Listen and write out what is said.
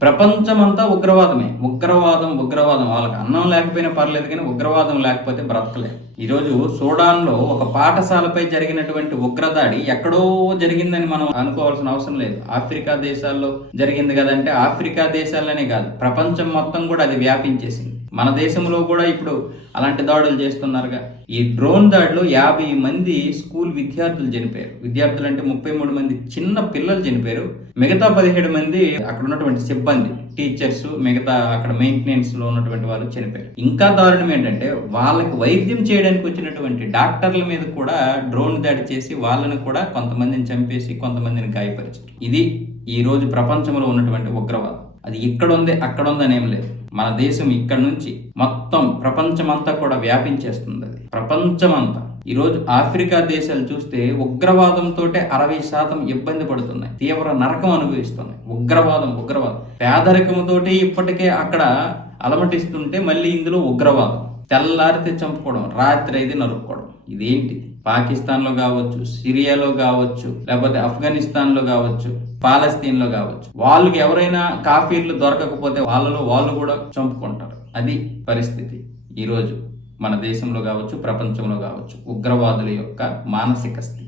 ప్రపంచమంతా ఉగ్రవాదమే. ఉగ్రవాదం ఉగ్రవాదం. వాళ్ళకి అన్నం లేకపోయినా పర్లేదు కానీ ఉగ్రవాదం లేకపోతే బ్రతకలేదు ఈరోజు సూడాన్లో ఒక పాఠశాలపై జరిగినటువంటి ఉగ్రదాడి ఎక్కడో జరిగిందని మనం అనుకోవాల్సిన అవసరం లేదు. ఆఫ్రికా దేశాల్లో జరిగింది కదంటే ఆఫ్రికా దేశాలనే కాదు ప్రపంచం మొత్తం కూడా అది వ్యాపించేసింది. మన దేశంలో కూడా ఇప్పుడు అలాంటి దాడులు చేస్తున్నారుగా. ఈ డ్రోన్ దాడిలో యాభై మంది స్కూల్ విద్యార్థులు చనిపోయారు. విద్యార్థులు అంటే ముప్పై మూడు మంది చిన్న పిల్లలు చనిపోయారు. మిగతా పదిహేడు మంది అక్కడ ఉన్నటువంటి సిబ్బంది టీచర్స్ మిగతా అక్కడ మెయింటెనెన్స్లో ఉన్నటువంటి వాళ్ళు చనిపోయారు. ఇంకా దారుణం ఏంటంటే వాళ్ళకి వైద్యం చేయడానికి వచ్చినటువంటి డాక్టర్ల మీద కూడా డ్రోన్ దాడి చేసి వాళ్ళని కూడా కొంతమందిని చంపేసి కొంతమందిని గాయపరిచారు. ఇది ఈ రోజు ప్రపంచంలో ఉన్నటువంటి ఉగ్రవాదం. అది ఇక్కడ ఉంది అక్కడ ఉందనేం లేదు. మన దేశం ఇక్కడ నుంచి మొత్తం ప్రపంచమంతా కూడా వ్యాపించేస్తుంది అది. ప్రపంచమంతా. ఈరోజు ఆఫ్రికా దేశాలు చూస్తే ఉగ్రవాదంతో అరవై శాతం ఇబ్బంది పడుతున్నాయి. తీవ్ర నరకం అనుభవిస్తున్నాయి ఉగ్రవాదం ఉగ్రవాదం. పేదరికంతో ఇప్పటికే అక్కడ అలమటిస్తుంటే మళ్ళీ ఇందులో ఉగ్రవాదం. తెల్లారితే చంపుకోవడం రాత్రి అయితే నరుక్కోవడం ఇదేంటి పాకిస్తాన్లో కావచ్చు సిరియాలో కావచ్చు లేకపోతే ఆఫ్ఘనిస్తాన్లో కావచ్చు పాలస్తీన్లో కావచ్చు. వాళ్ళకి ఎవరైనా కాఫీలు దొరకకపోతే వాళ్ళలో వాళ్ళు కూడా చంపుకుంటారు. అది పరిస్థితి. ఈరోజు మన దేశంలో కావచ్చు ప్రపంచంలో కావచ్చు ఉగ్రవాదుల యొక్క మానసిక స్థితి.